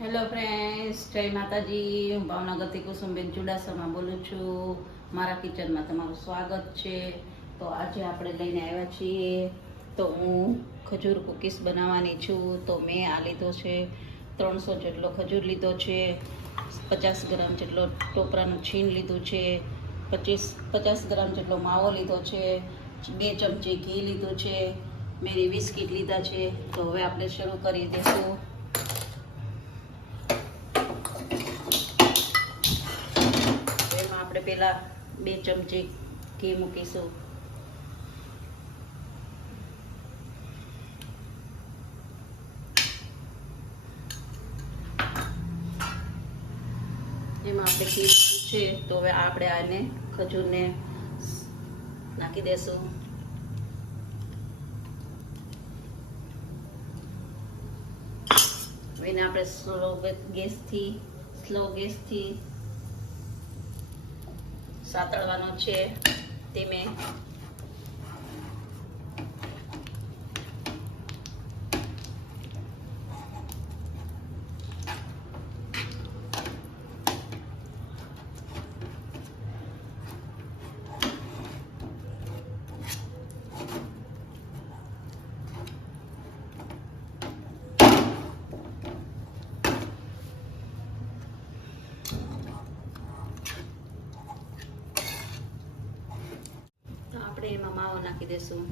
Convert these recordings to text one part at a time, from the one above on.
Hello friends, જય માતાજી. હું ભાવનગરથી કુસુમબેન ચુડાસમા બોલું છું. મારા કિચનમાં તમારું સ્વાગત છે. તો આજે આપણે લઈને આવ્યા છીએ તો હું ખજૂર કૂકીઝ બનાવવાની છું. તો મેં આ લીધો છે 300 જેટલો ખજૂર લીધો છે, 50 ગ્રામ જેટલો ટોપરાનું છીણ લીધું છે, 50 ગ્રામ જેટલો માવો લીધો છે, 2 ચમચી ઘી લીધું છે, મેરી બિસ્કિટ લીધા છે. તો હવે આપણે શરૂ કરી દઈશું. આપણે પહેલા 2 ચમચી ઘી મૂકીશું. એમાં આપણે ઘી છે તો હવે આપણે આને ખજૂરને નાખી દેશું. એને આપણે સ્લો ગેસથી સાતળવાનો છે. ધીમે આપણે એમાં માવો નાખી દઈશું.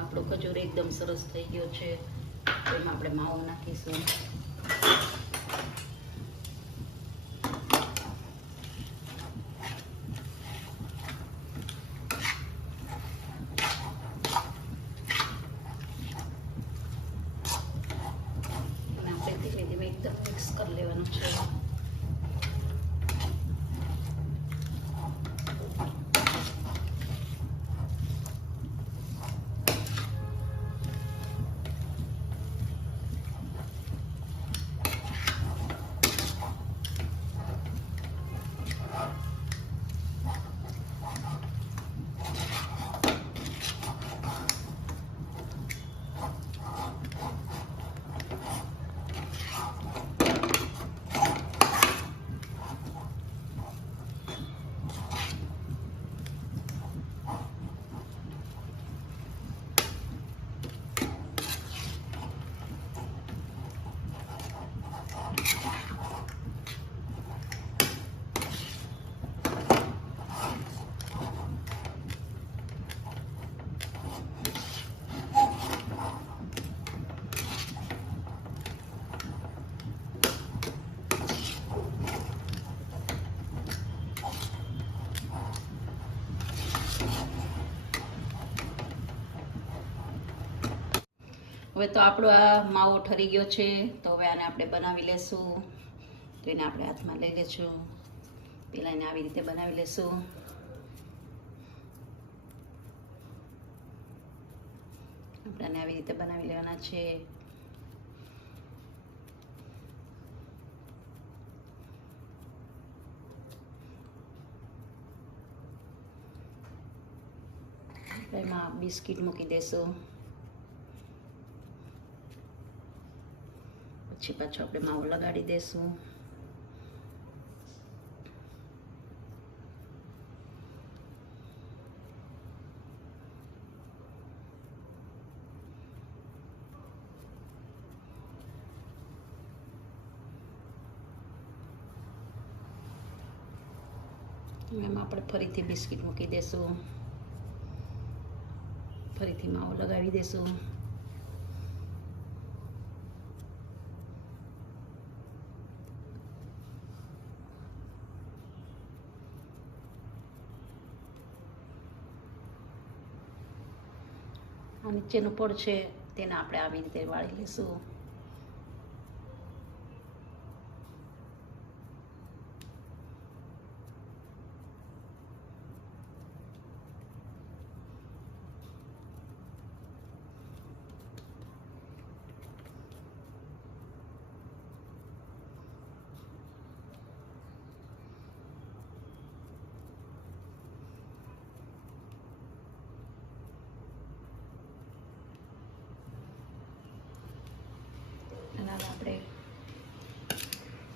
આપણો ખજૂર એકદમ સરસ થઈ ગયો છે. એમાં આપણે માવો નાખીશું. અને આપણે ધીમે ધીમે એકદમ મિક્સ કરી લેવાનું છે. હવે તો આપણો આ માવો ઠરી ગયો છે. તો હવે આને આપણે બનાવી લેશું. તો એને આપણે હાથમાં લઈ લેશું. પહેલાં એને આવી રીતે બનાવી લેશું. આપણે આને આવી રીતે બનાવી લેવાના છે. એમાં બિસ્કિટ મૂકી દેશું. પછી પાછો આપણે માવો લગાડી દેશું. એમાં આપણે ફરીથી બિસ્કિટ મૂકી દેશું. ફરીથી માવો લગાવી દેશું. આ નીચેનું પડ છે તેને આપણે આવી રીતે વાળી લઈશું.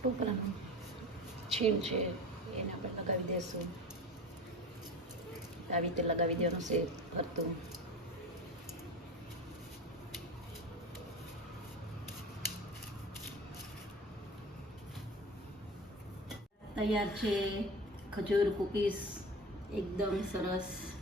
ટોપરાનું છીણ છે એને આપણે લગાવી દઈશું. આવી રીતે લગાવી દેવાનું છે ફરતું. તૈયાર છે ખજૂર કૂકીઝ, એકદમ સરસ.